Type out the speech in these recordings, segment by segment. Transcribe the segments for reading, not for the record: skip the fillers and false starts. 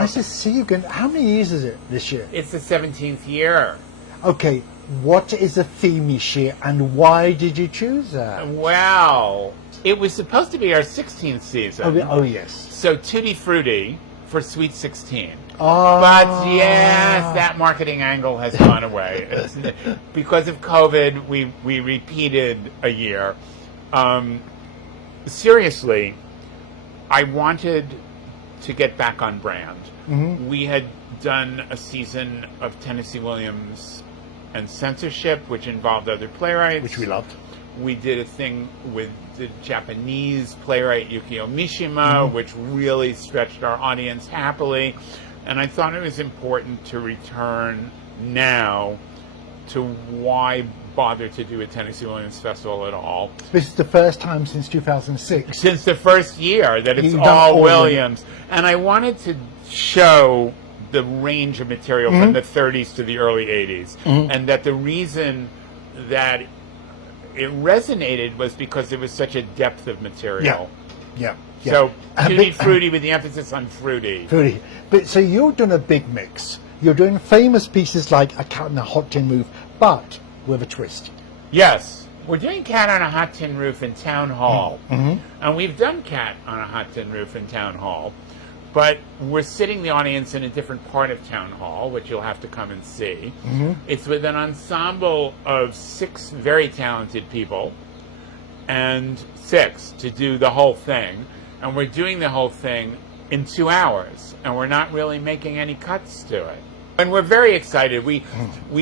Nice to see you again. How many years is it this year? It's the 17th year. Okay, what is the theme this year and why did you choose that? Well, it was supposed to be our 16th season. Oh yes. So Tutti Frutti for Sweet 16. Oh. But yes, that marketing angle has gone away. Because of COVID, we repeated a year. Seriously, I wanted to get back on brand. Mm-hmm. We had done a season of Tennesse Williams and censorship, which involved other playwrights. Which we loved. We did a thing with the Japanese playwright Yukio Mishima, mm-hmm. which really stretched our audience happily. And I thought it was important to return now to why bother to do a Tennesse Williams festival at all. This is the first time since 2006. Since the first year that it's all Williams. And I wanted to show the range of material mm-hmm. from the 30s to the early 80s. Mm-hmm. And that the reason that it resonated was because there was such a depth of material. Yeah. So, Tutti Frutti with the emphasis on fruity. Fruity. But so you're doing a big mix. You're doing famous pieces like A Cat on a Hot Tin Roof, but with a twist. Yes. We're doing Cat on a Hot Tin Roof in Town Hall. Mm-hmm. And we've done Cat on a Hot Tin Roof in Town Hall. But we're sitting the audience in a different part of Town Hall, which you'll have to come and see. Mm-hmm. It's with an ensemble of 6 very talented people and 6 to do the whole thing. And we're doing the whole thing in 2 hours. And we're not really making any cuts to it. And we're very excited. We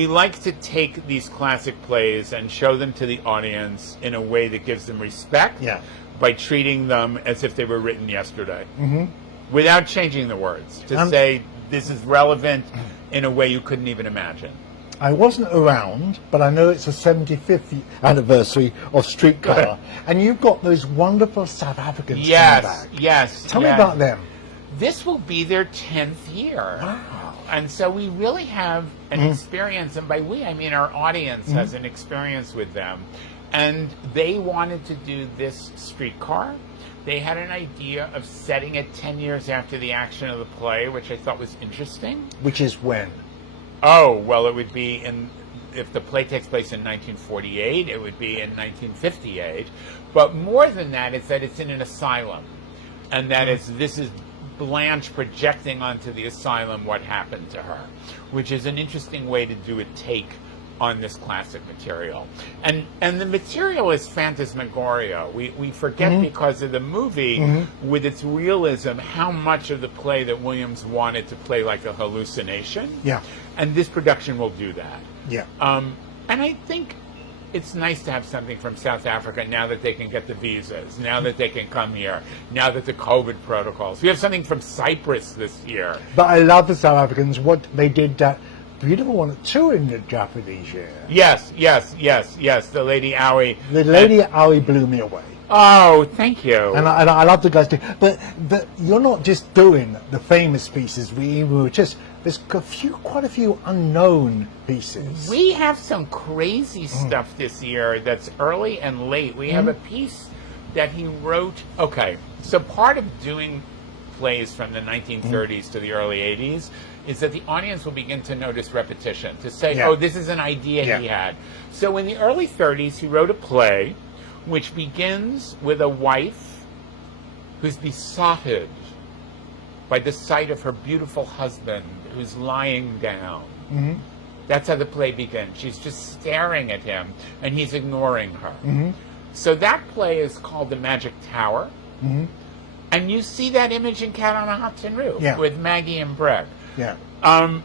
like to take these classic plays and show them to the audience in a way that gives them respect by treating them as if they were written yesterday. Mm-hmm. Without changing the words, to say this is relevant in a way you couldn't even imagine. I wasn't around, but I know it's the 75th anniversary of Streetcar, and you've got those wonderful South Africans coming back. Yes. Tell me about them. This will be their 10th year. Wow. And so we really have an experience, and by we, I mean our audience has an experience with them. And they wanted to do this Streetcar. They had an idea of setting it 10 years after the action of the play, which I thought was interesting. Which is when? Oh, well, it would be if the play takes place in 1948, it would be in 1958. But more than that, it's that it's in an asylum. And that this is Blanche projecting onto the asylum what happened to her, which is an interesting way to do a take on this classic material. And the material is phantasmagoria. We forget because of the movie with its realism how much of the play that Williams wanted to play like a hallucination. Yeah. And this production will do that. Yeah. And I think it's nice to have something from South Africa now that they can get the visas, now that they can come here, now that the COVID protocols. We have something from Cyprus this year. But I love the South Africans, what they did that beautiful one too in the Japanese year. Yes. The Lady Owie. The Lady Owie blew me away. Oh, thank you. And I love the guys too. But you're not just doing the famous pieces. There's quite a few unknown pieces. We have some crazy stuff this year that's early and late. We have a piece that he wrote. Okay, so part of doing plays from the 1930s to the early 80s is that the audience will begin to notice repetition, to say, oh, this is an idea he had. So in the early 30s, he wrote a play which begins with a wife who's besotted by the sight of her beautiful husband who's lying down. Mm-hmm. That's how the play begins. She's just staring at him, and he's ignoring her. Mm-hmm. So that play is called The Magic Tower. Mm-hmm. And you see that image in Cat on a Hot Tin Roof with Maggie and Breck. Yeah.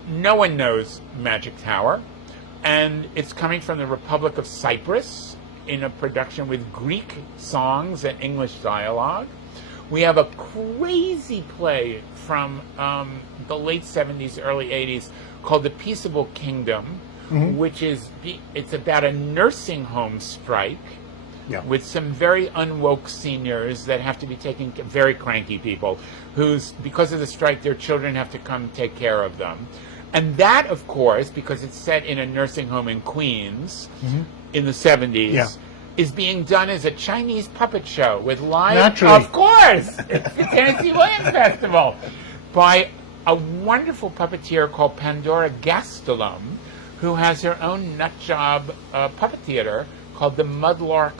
No one knows Magic Tower. And it's coming from the Republic of Cyprus in a production with Greek songs and English dialogue. We have a crazy play from the late 70s, early 80s called The Peaceable Kingdom, which is, it's about a nursing home strike with some very unwoke seniors that have to be taking, very cranky people, who's, because of the strike, their children have to come take care of them. And that, of course, because it's set in a nursing home in Queens in the 70s, is being done as a Chinese puppet show with live... Naturally. Of course! It's the Tennesse Williams Festival. By a wonderful puppeteer called Pandora Gastelum, who has her own nutjob puppet theater called the Mudlark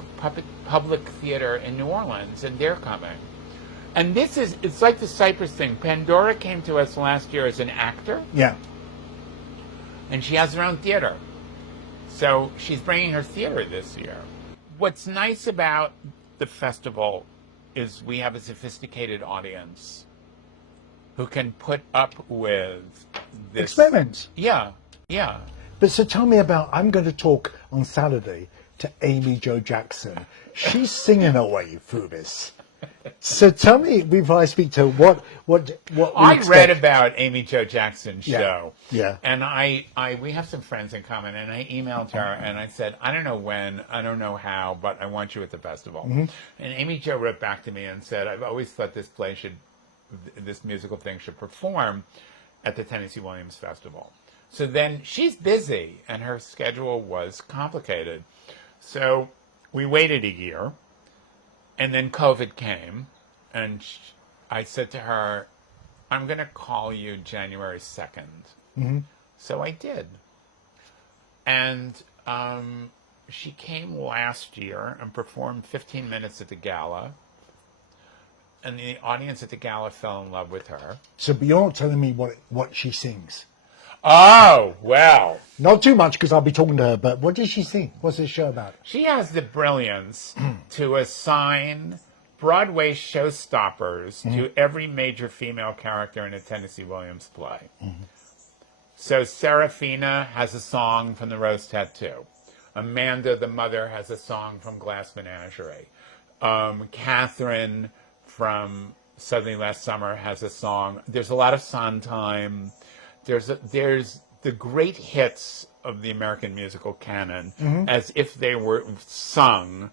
Public Theater in New Orleans, and they're coming. And it's like the Cypress thing. Pandora came to us last year as an actor. Yeah. And she has her own theater. So she's bringing her theater this year. What's nice about the festival is we have a sophisticated audience who can put up with this. Experiments. Yeah, yeah. But so tell me about, I'm going to talk on Saturday to Amy Jo Jackson. She's singing away through this. So tell me, before I speak to her, what I read about Amy Jo Jackson's show. Yeah. And we have some friends in common, and I emailed her and I said, I don't know when, I don't know how, but I want you at the festival. And Amy Jo wrote back to me and said, I've always thought this musical thing should perform at the Tennesse Williams Festival. So then she's busy, and her schedule was complicated. So we waited a year. And then COVID came, and I said to her, I'm going to call you January 2nd. So I did. And she came last year and performed 15 minutes at the gala. And the audience at the gala fell in love with her. So but you're not telling me what she sings. Oh, well. Not too much, because I'll be talking to her, but what does she sing? What's this show about? She has the brilliance to assign Broadway showstoppers to every major female character in a Tennesse Williams play. So Serafina has a song from The Rose Tattoo. Amanda, the mother, has a song from Glass Menagerie. Catherine from Suddenly Last Summer has a song. There's a lot of Sondheim. There's the great hits of the American musical canon as if they were sung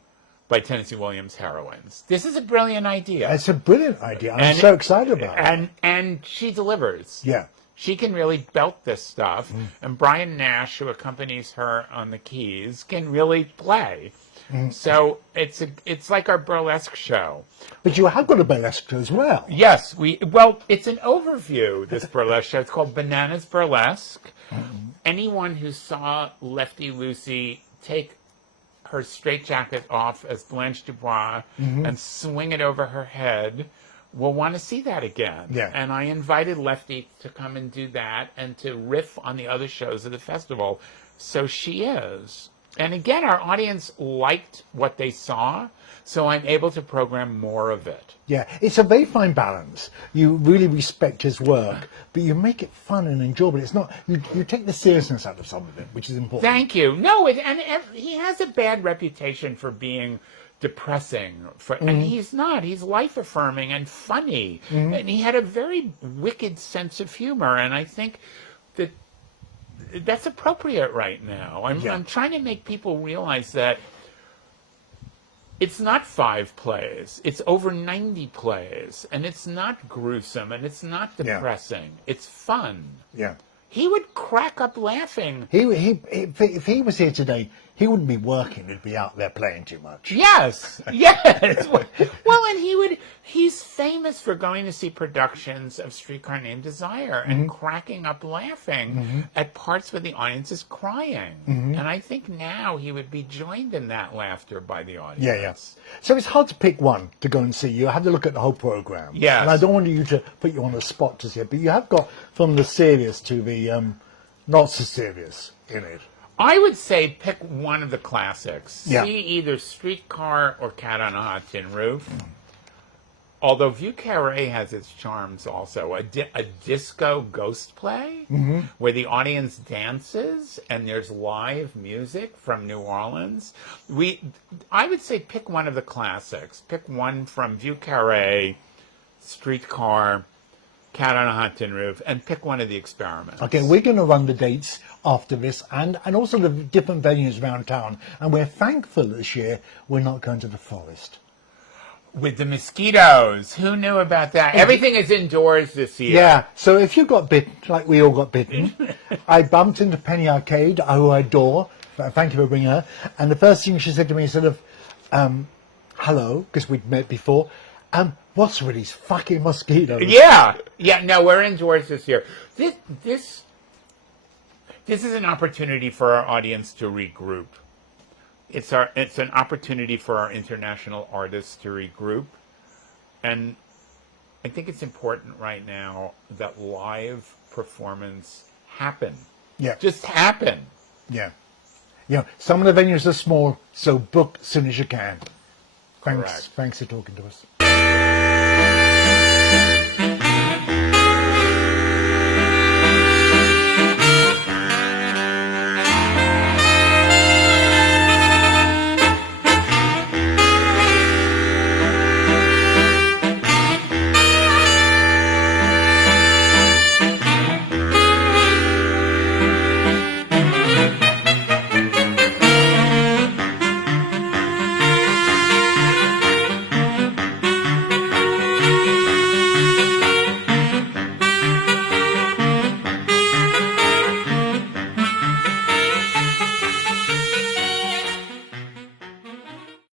by Tennesse Williams heroines. This is a brilliant idea. It's a brilliant idea. I'm so excited about it. And she delivers. Yeah. She can really belt this stuff. And Brian Nash, who accompanies her on the keys, can really play. So it's like our burlesque show. But you have got a burlesque as well. Yes, it's an overview, this burlesque show. It's called Bananas Burlesque. Anyone who saw Lefty Lucy take her straitjacket off as Blanche Dubois and swing it over her head will want to see that again. Yeah. And I invited Lefty to come and do that and to riff on the other shows of the festival. So she is. And again, our audience liked what they saw, so I'm able to program more of it. Yeah, it's a very fine balance. You really respect his work, but you make it fun and enjoyable. It's not, you take the seriousness out of some of it, which is important. Thank you. No, and he has a bad reputation for being depressing, and he's not. He's life-affirming and funny, and he had a very wicked sense of humor, and I think that's appropriate right now. I'm trying to make people realize that it's not 5 plays. It's over 90 plays. And it's not gruesome, and it's not depressing. It's fun. Yeah. He would crack up laughing. If he was here today, he wouldn't be working. He'd be out there playing too much. Yes, yes. Well, and he's famous for going to see productions of Streetcar Named Desire and cracking up laughing at parts where the audience is crying. And I think now he would be joined in that laughter by the audience. Yeah, yes. So it's hard to pick one to go and see. You have to look at the whole program. Yes. And I don't want you to put you on the spot to see it, but you have got from the serious to the not so serious in it. I would say pick one of the classics. Yeah. See either Streetcar or Cat on a Hot Tin Roof. Although Vieux Carré has its charms also. A disco ghost play where the audience dances and there's live music from New Orleans. I would say pick one of the classics. Pick one from Vieux Carré, Streetcar, Cat on a Hot Tin Roof, and pick one of the experiments. Okay, we're going to run the dates after this and also the different venues around town. And we're thankful this year we're not going to the forest. With the mosquitoes. Who knew about that? Everything is indoors this year. Yeah, so if you got bitten, like we all got bitten, I bumped into Penny Arcade, who I adore. Thank you for bringing her. And the first thing she said to me, hello, because we'd met before, What's with these fucking mosquitoes? Yeah. No, we're indoors this year. This is an opportunity for our audience to regroup. It's an opportunity for our international artists to regroup, and I think it's important right now that live performance happen. Yeah. Just happen. Yeah. Some of the venues are small, so book as soon as you can. Correct. Thanks for talking to us.